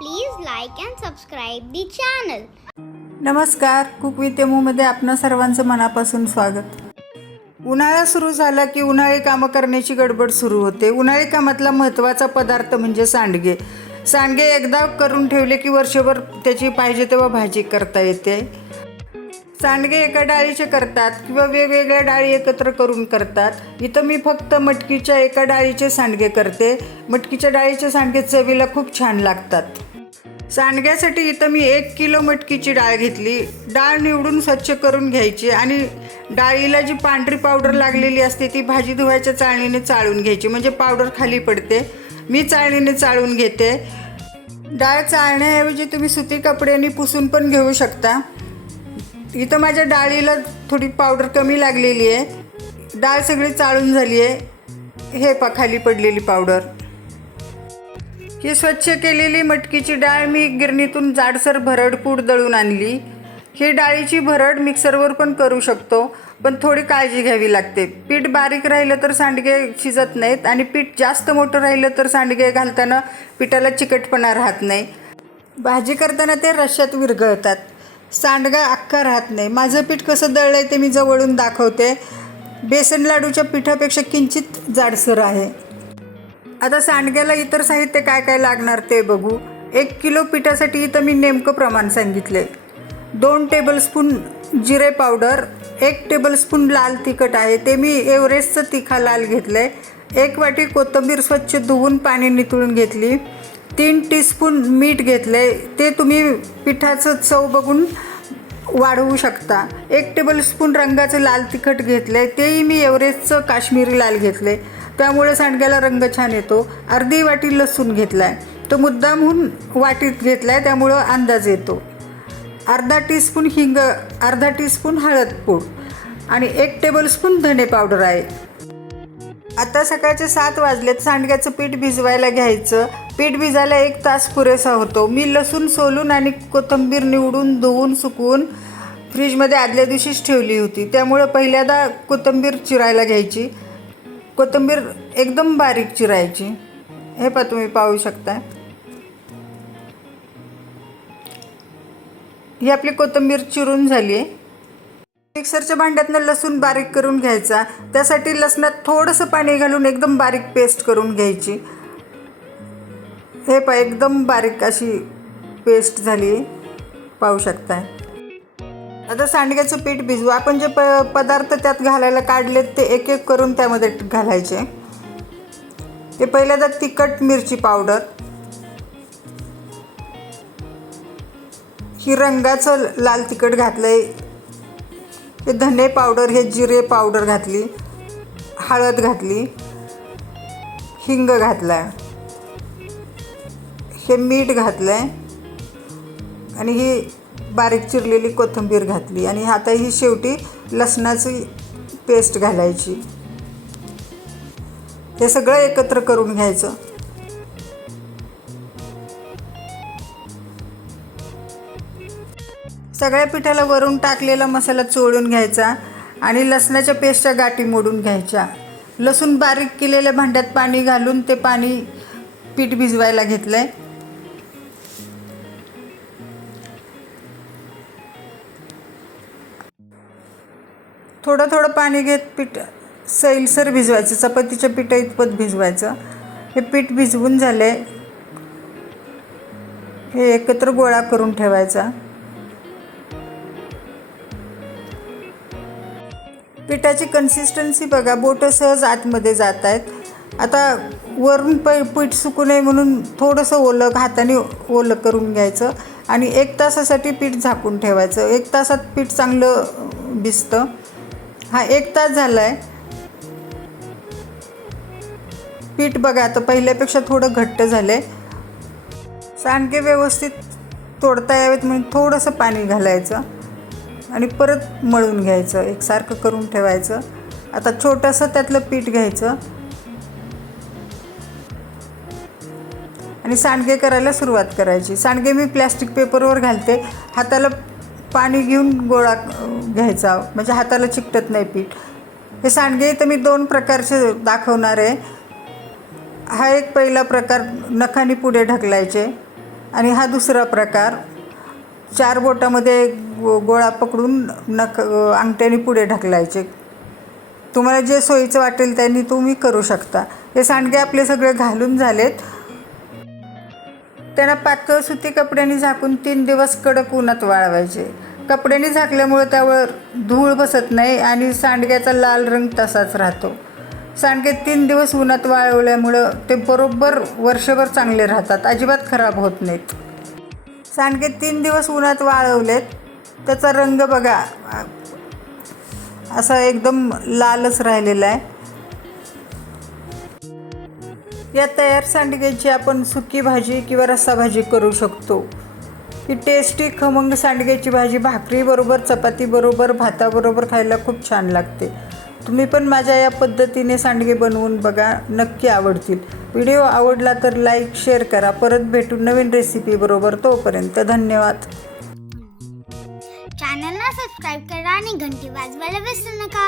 Please like and subscribe the channel. नमस्कार, cook with मध्ये आपणा सर्वांचं मनापासून स्वागत. उन्हाळा सुरू झाला की उन्हाळी कामं करण्याची गडबड सुरू होते. उन्हाळी कामातला महत्त्वाचा पदार्थ म्हणजे सांडगे. सांडगे एकदा करून ठेवले की वर्षभर त्याची पाहिजे तेव्हा भाजी करता येते. सांडगे एका डाळीचे करतात किंवा वेगवेगळ्या डाळी एकत्र करून करतात. इथं मी फक्त मटकीच्या एका डाळीचे सांडगे करते. मटकीच्या डाळीचे सांडगे चवीला खूप छान लागतात. सांडग्यासाठी इथं मी 1 किलो मटकीची डाळ घेतली. डाळ निवडून स्वच्छ करून घ्यायची आणि डाळीला जी पांढरी पावडर लागलेली असते ती भाजी धुवायच्या चाळणीने चाळून घ्यायची, म्हणजे पावडर खाली पडते. मी चाळणीने चाळून घेते. डाळ चाळण्याऐवजी तुम्ही सुती कपड्यांनी पुसून पण घेऊ शकता. इथं माझ्या डाळीला थोडी पावडर कमी लागलेली आहे. डाळ सगळी चाळून झाली आहे. हे खाली पडलेली पावडर. ही स्वच्छ केलेली मटकीची डाळ मी गिरणीतून जाडसर भरडपूड दळून आणली. ही डाळीची भरड मिक्सरवर पण करू शकतो, पण थोडी काळजी घ्यावी लागते. पीठ बारीक राहिलं तर सांडगे शिजत नाहीत आणि पीठ जास्त मोठं राहिलं तर सांडगे घालताना पिठाला चिकटपणा राहत नाही. भाजी करताना ते रश्श्यात विरघळतात. सांडगा अख्खा राहत नाही. माझं पीठ कसं दळलं आहे ते मी जवळून दाखवते. बेसन लाडूच्या पिठापेक्षा किंचित जाडसर आहे. आता सांडग्याला इतर साहित्य काय काय लागणार ते बघू. 1 किलो पिठासाठी इथं मी नेमकं प्रमाण सांगितले. 2 टेबलस्पून जिरे पावडर, 1 टेबलस्पून लाल तिखट आहे, ते मी एव्हरेस्टचं तिखा लाल घेतलं आहे. 1 वाटी कोथिंबीर स्वच्छ धुवून पाणी निथळून घेतली. 3 टीस्पून मीठ घेतलं आहे, ते तुम्ही पिठाचं चव बघून वाढवू शकता. 1 टेबलस्पून रंगाचं लाल तिखट घेतलं आहे, तेही मी एव्हरेस्टचं काश्मीरी लाल घेतलं आहे, त्यामुळे सांडग्याला रंग छान येतो. अर्धी वाटी लसूण घेतला आहे, तो मुद्दामहून वाटीत घेतला आहे त्यामुळं अंदाज येतो. अर्धा टीस्पून हिंग, अर्धा टीस्पून हळदपूड आणि 1 टेबलस्पून धने पावडर आहे. आता सकाळचे 7 वाजलेत. सांडग्याचं पीठ भिजवायला घ्यायचं. पीठ भिजायला 1 तास पुरेसा होतो. मी लसूण सोलून आणि कोथिंबीर निवडून धुवून सुकवून फ्रीजमध्ये आदल्या दिवशीच ठेवली होती, त्यामुळं पहिल्यांदा कोथिंबीर चिरायला घ्यायची. कोथिंबीर एकदम बारीक चिरायची. हे तुम्ही पाहू शकता. ही आपली कोथिंबीर चिरून झाली आहे. मिक्सरच्या भांड्यातनं लसूण बारीक करून घ्यायचा. त्यासाठी लसणात थोडंसं पाणी घालून एकदम बारीक पेस्ट करून घ्यायची. हे एकदम बारीक अशी पेस्ट झाली, पाहू शकताय. आता सांडग्याचं पीठ भिजवू. आपण जे पदार्थ त्यात घालायला काढलेत ते एक एक करून त्यामध्ये घालायचे. ते पहिल्यांदा तिखट मिरची पावडर, ही रंगाचं लाल तिखट घातलं आहे. हे धने पावडर, हे जिरे पावडर घातली, हळद घातली, हिंग घातला आहे, हे मीठ घातलं आहे आणि ही बारीक चिरलेली कोथिंबीर घातली आणि आता ही शेवटी लसणाची पेस्ट घालायची. हे सगळं एकत्र करून घ्यायचं. सगळ्या पिठाला वरून टाकलेला मसाला चोळून घ्यायचा आणि लसणाच्या पेस्टच्या गाठी मोडून घ्यायच्या. लसूण बारीक केलेल्या भांड्यात पाणी घालून ते पाणी पीठ भिजवायला घेतलं आहे. थोडं थोडं पाणी घेत पीठ सैलसर भिजवायचं. चपातीच्या पिठा इतपत भिजवायचं. हे पीठ भिजवून झाले. हे एकत्र गोळा करून ठेवायचा. पिठाची कन्सिस्टन्सी बघा, बोटं सहज आतमध्ये जात आहेत. आता वरून पीठ सुकू नये म्हणून थोडंसं ओलं हाताने ओलं करून घ्यायचं आणि 1 तासासाठी पीठ झाकून ठेवायचं. 1 तासात पीठ चांगलं भिजतं. हा 1 तास झाला आहे. पीठ बघा आता पहिल्यापेक्षा थोडं घट्ट झालं आहे. सांडगे व्यवस्थित तोडता यावेत म्हणून थोडंसं पाणी घालायचं आणि परत मळून घ्यायचं. एकसारखं करून ठेवायचं. आता छोटंसं त्यातलं पीठ घ्यायचं आणि सांडगे करायला सुरुवात करायची. सांडगे मी प्लॅस्टिक पेपरवर घालते. हाताला पाणी घेऊन गोळा घ्यायचा, म्हणजे हाताला चिकटत नाही पीठ. हे सांडगे तर मी 2 प्रकारचे दाखवणार आहे. हा एक पहिला प्रकार, नखानी पुढे ढकलायचे. आणि हा दुसरा प्रकार, 4 बोटामध्ये गोळा पकडून अंगठ्याने पुढे ढकलायचे. तुम्हाला जे सोयीचं वाटेल त्यांनी तुम्ही करू शकता. हे सांडगे आपले सगळे घालून झालेत. त्यांना पातळ सुती कपड्याने झाकून 3 दिवस कडक उन्हात वाळवायचे. कपड्याने झाकल्यामुळे त्यावर धूळ बसत नाही आणि सांडग्याचा लाल रंग तसाच राहतो. सांडगे 3 दिवस उन्हात वाळवल्यामुळं ते बरोबर वर्षभर चांगले राहतात, अजिबात खराब होत नाहीत. सांडगे 3 दिवस उन्हात वाळवलेत, त्याचा रंग बघा असा एकदम लालच राहिलेला आहे. या तयार सांडग्याची आपण सुकी भाजी किंवा रस्सा भाजी करू शकतो. ही टेस्टी खमंग सांडग्याची भाजी भाकरीबरोबर, चपातीबरोबर, भाताबरोबर खायला खूप छान लागते. तुम्ही पण माझ्या या पद्धतीने सांडगे बनवून बघा, नक्की आवडतील. व्हिडिओ आवडला तर लाईक, शेअर करा. परत भेटू नवीन रेसिपीबरोबर. तोपर्यंत धन्यवाद. चॅनलला सबस्क्राईब करा आणि घंटी वाजवायला विसरू नका.